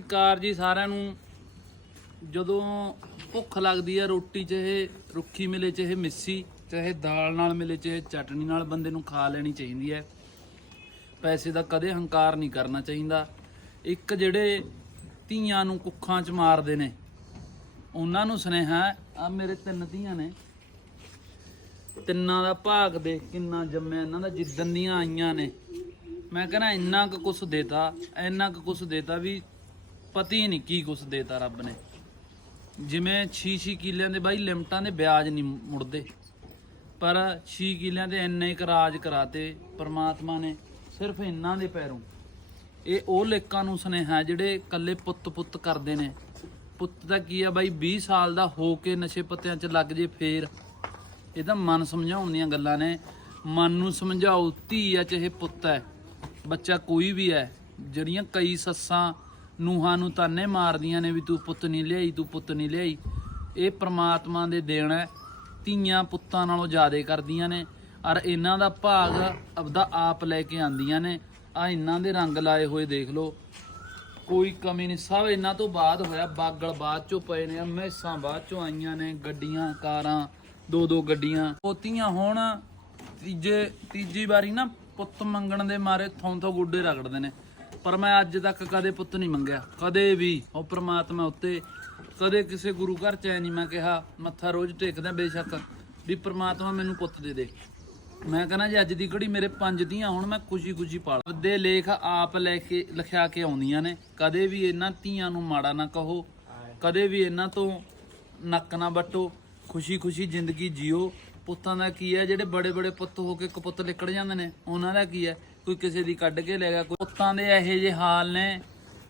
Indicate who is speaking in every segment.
Speaker 1: ਕਾਰ ਜੀ ਸਾਰਿਆਂ ਨੂੰ ਜਦੋਂ ਭੁੱਖ ਲੱਗਦੀ ਹੈ ਰੋਟੀ ਚਾਹੇ ਰੁੱਖੀ ਮਿਲੇ, ਚਾਹੇ ਮਿੱਸੀ, ਚਾਹੇ ਦਾਲ ਨਾਲ ਮਿਲੇ, ਚਾਹੇ ਚਟਨੀ ਨਾਲ ਬੰਦੇ ਨੂੰ ਖਾ ਲੈਣੀ ਚਾਹੀਦੀ ਹੈ। ਪੈਸੇ ਦਾ ਕਦੇ ਹੰਕਾਰ ਨਹੀਂ ਕਰਨਾ ਚਾਹੀਦਾ। ਇੱਕ ਜਿਹੜੇ ਧੀਆਂ ਨੂੰ ਕੁੱਖਾਂ 'ਚ ਮਾਰਦੇ ਨੇ, ਉਹਨਾਂ ਨੂੰ ਸੁਨੇਹਾ ਆ ਮੇਰੇ ਤਿੰਨ ਧੀਆਂ ਨੇ। ਤਿੰਨਾਂ ਦਾ ਭਾਗ ਦੇ ਕਿੰਨਾ ਜੰਮਿਆ, ਇਹਨਾਂ ਦਾ ਜਿੱਦਣ ਦੀਆਂ ਆਈਆਂ ਨੇ। ਮੈਂ ਕਹਿੰਦਾ, ਇੰਨਾ ਕੁ ਕੁਛ ਦੇਤਾ, ਇੰਨਾ ਕੁ ਕੁਛ ਦੇਤਾ ਵੀ ਪਤੀ ਨਹੀਂ ਕੀ ਕੁਛ ਦੇਤਾ ਰੱਬ ਨੇ। ਜਿਵੇਂ 6-6 ਕਿੱਲਿਆਂ ਦੇ ਬਾਈ ਲਿਮਟਾਂ ਦੇ ਵਿਆਜ ਨਹੀਂ ਮੁੜਦੇ। ਪਰ 6 ਕਿੱਲਿਆਂ ਦੇ ਇੰਨੇ ਕੁ ਰਾਜ ਕਰਾਤੇ ਪਰਮਾਤਮਾ ਨੇ ਸਿਰਫ ਇਹਨਾਂ ਦੇ ਪੈਰੋਂ। ਇਹ ਉਹ ਲੇਕਾਂ ਨੂੰ ਸੁਨੇਹਾ ਜਿਹੜੇ ਕੱਲੇ ਪੁੱਤ ਪੁੱਤ ਕਰਦੇ ਨੇ। ਪੁੱਤ ਦਾ ਕੀ ਆ ਬਾਈ 20 ਸਾਲ ਦਾ ਹੋ ਕੇ ਨਸ਼ੇ ਪੱਤਿਆਂ 'ਚ ਲੱਗ ਜੇ ਫੇਰ। ਇਹ ਤਾਂ ਮਨ ਸਮਝਾਉਣ ਦੀਆਂ ਗੱਲਾਂ ਨੇ। ਮਨ ਨੂੰ ਸਮਝਾਓ ਧੀ ਆ ਚਾਹੇ ਪੁੱਤ ਹੈ। ਬੱਚਾ ਕੋਈ ਵੀ ਹੈ, ਜਿਹੜੀਆਂ ਕਈ ਸੱਸਾਂ ਨੂਹਾਂ ਨੂੰ ਤਾਨੇ ਮਾਰਦੀਆਂ ਨੇ ਵੀ ਤੂੰ ਪੁੱਤ ਨਹੀਂ ਲਿਆਈ, ਤੂੰ ਪੁੱਤ ਨਹੀਂ ਲਿਆਈ। ਇਹ ਪ੍ਰਮਾਤਮਾ ਦੇ ਦੇਣ ਹੈ। ਧੀਆਂ ਪੁੱਤਾਂ ਨਾਲੋਂ ਜ਼ਿਆਦਾ ਕਰਦੀਆਂ ਨੇ। ਔਰ ਇਹਨਾਂ ਦਾ ਭਾਗ ਆਪਦਾ ਆਪ ਲੈ ਕੇ ਆਂਦੀਆਂ ਨੇ। ਆ ਇਹਨਾਂ ਦੇ ਰੰਗ ਲਾਏ ਹੋਏ ਦੇਖ ਲਓ। ਕੋਈ ਕਮੀ ਨਹੀਂ। ਸਭ ਇਹਨਾਂ ਤੋਂ ਬਾਅਦ ਹੋਇਆ। ਬਾਗਲ ਬਾਅਦ ਚੋਂ ਪਏ ਨੇ। ਮੈਸਾਂ ਬਾਅਦ ਚੋਂ ਆਈਆਂ ਨੇ ਗੱਡੀਆਂ, ਕਾਰਾਂ, ਦੋ ਦੋ ਗੱਡੀਆਂ। ਪੋਤੀਆਂ ਹੁਣ ਤੀਜੇ, ਤੀਜੀ ਵਾਰੀ ਨਾ ਪੁੱਤ ਮੰਗਣ ਦੇ ਮਾਰੇ ਥੋਂ ਥੋਂ ਗੁੱਡੇ ਰਗੜਦੇ ਨੇ। ਪਰ ਮੈਂ ਅੱਜ ਤੱਕ ਕਦੇ ਪੁੱਤ ਨਹੀਂ ਮੰਗਿਆ। ਕਦੇ ਵੀ। ਉਹ ਪ੍ਰਮਾਤਮਾ ਉੱਤੇ ਕਦੇ ਕਿਸੇ ਗੁਰੂ ਘਰ ਚ ਐ ਨਹੀਂ ਮੈਂ ਕਿਹਾ ਮੱਥਾ ਰੋਜ਼ ਟੇਕਦਾ ਬੇਸ਼ੱਕ ਵੀ ਪ੍ਰਮਾਤਮਾ ਮੈਨੂੰ ਪੁੱਤ ਦੇ ਦੇ। ਮੈਂ ਕਹਿੰਦਾ ਜੀ ਅੱਜ ਦੀ ਘੜੀ ਮੇਰੇ ਪੰਜ ਧੀਆਂ ਹੁਣ ਮੈਂ ਖੁਸ਼ੀ-ਖੁਸ਼ੀ ਪਾਲ। ਦੇ ਲੇਖ ਆਪ ਲੈ ਕੇ ਲਿਖਿਆ ਕੇ ਆਉਂਦੀਆਂ ਨੇ। ਕਦੇ ਵੀ ਇਹਨਾਂ ਧੀਆਂ ਨੂੰ ਮਾੜਾ ਨਾ ਕਹੋ। ਕਦੇ ਵੀ ਇਹਨਾਂ ਤੋਂ ਨੱਕ ਨਾ ਵੱਟੋ। ਖੁਸ਼ੀ-ਖੁਸ਼ੀ ਜ਼ਿੰਦਗੀ ਜਿਓ। ਪੁੱਤਾਂ ਦਾ ਕੀ ਹੈ, ਜਿਹੜੇ ਬੜੇ-ਬੜੇ ਪੁੱਤ ਹੋ ਕੇ ਕਪੁੱਤ ਨਿਕਲ ਜਾਂਦੇ ਨੇ, ਉਹਨਾਂ ਦਾ ਕੀ ਹੈ? ਕੋਈ ਕਿਸੇ ਦੀ ਕੱਢ ਕੇ ਲੈ ਗਿਆ, ਕੋਈ ਪੁੱਤਾਂ ਦੇ ਇਹੋ ਜਿਹੇ ਹਾਲ ਨੇ,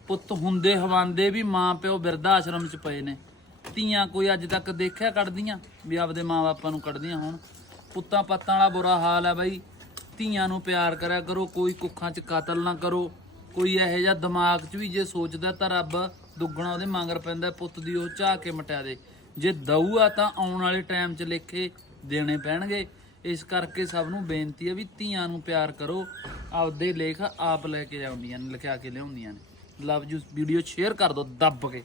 Speaker 1: ਪੁੱਤ ਹੁੰਦੇ ਹਵਾਂਦੇ ਵੀ ਮਾਂ ਪਿਓ ਬਿਰਧਾ ਆਸ਼ਰਮ 'ਚ ਪਏ ਨੇ। ਧੀਆਂ ਕੋਈ ਅੱਜ ਤੱਕ ਦੇਖਿਆ ਕੱਢਦੀਆਂ? ਵੀ ਆਪਦੇ ਮਾਂ-ਬਾਪਾਂ ਨੂੰ ਕੱਢਦੀਆਂ ਹੁਣ। ਪੁੱਤਾਂ ਪੱਤਾਂ ਵਾਲਾ ਬੁਰਾ ਹਾਲ ਹੈ ਬਾਈ। ਧੀਆਂ ਨੂੰ ਪਿਆਰ ਕਰਿਆ ਕਰੋ, ਕੋਈ ਕੁੱਖਾਂ 'ਚ ਕਤਲ ਨਾ ਕਰੋ। ਕੋਈ ਇਹੋ ਜਿਹਾ ਦਿਮਾਗ 'ਚ ਵੀ ਜੇ ਸੋਚਦਾ ਤਾਂ ਰੱਬ ਦੁੱਗਣਾ ਉਹਦੇ ਮੰਗਰ ਪੈਂਦਾ, ਪੁੱਤ ਦੀ ਉਹ ਝਾਹ ਕੇ ਮਟਿਆ ਦੇ। ਜੇ ਦਊ ਆ ਤਾਂ ਆਉਣ ਵਾਲੇ ਟਾਈਮ 'ਚ ਲੇਖੇ ਦੇਣੇ ਪੈਣਗੇ। ਇਸ ਕਰਕੇ ਸਭ ਨੂੰ ਬੇਨਤੀ ਹੈ ਵੀ ਧੀਆਂ ਨੂੰ ਪਿਆਰ ਕਰੋ। ਆਪਦੇ ਲੇਖ ਆਪ ਲੈ ਕੇ ਆਉਂਦੀਆਂ ਨੇ, ਲਿਖਿਆ ਕੇ ਲਿਆਉਂਦੀਆਂ ਨੇ। ਲਵ ਯੂ, ਵੀਡੀਓ ਸ਼ੇਅਰ ਕਰ ਦਿਓ, ਦੱਬ ਕੇ।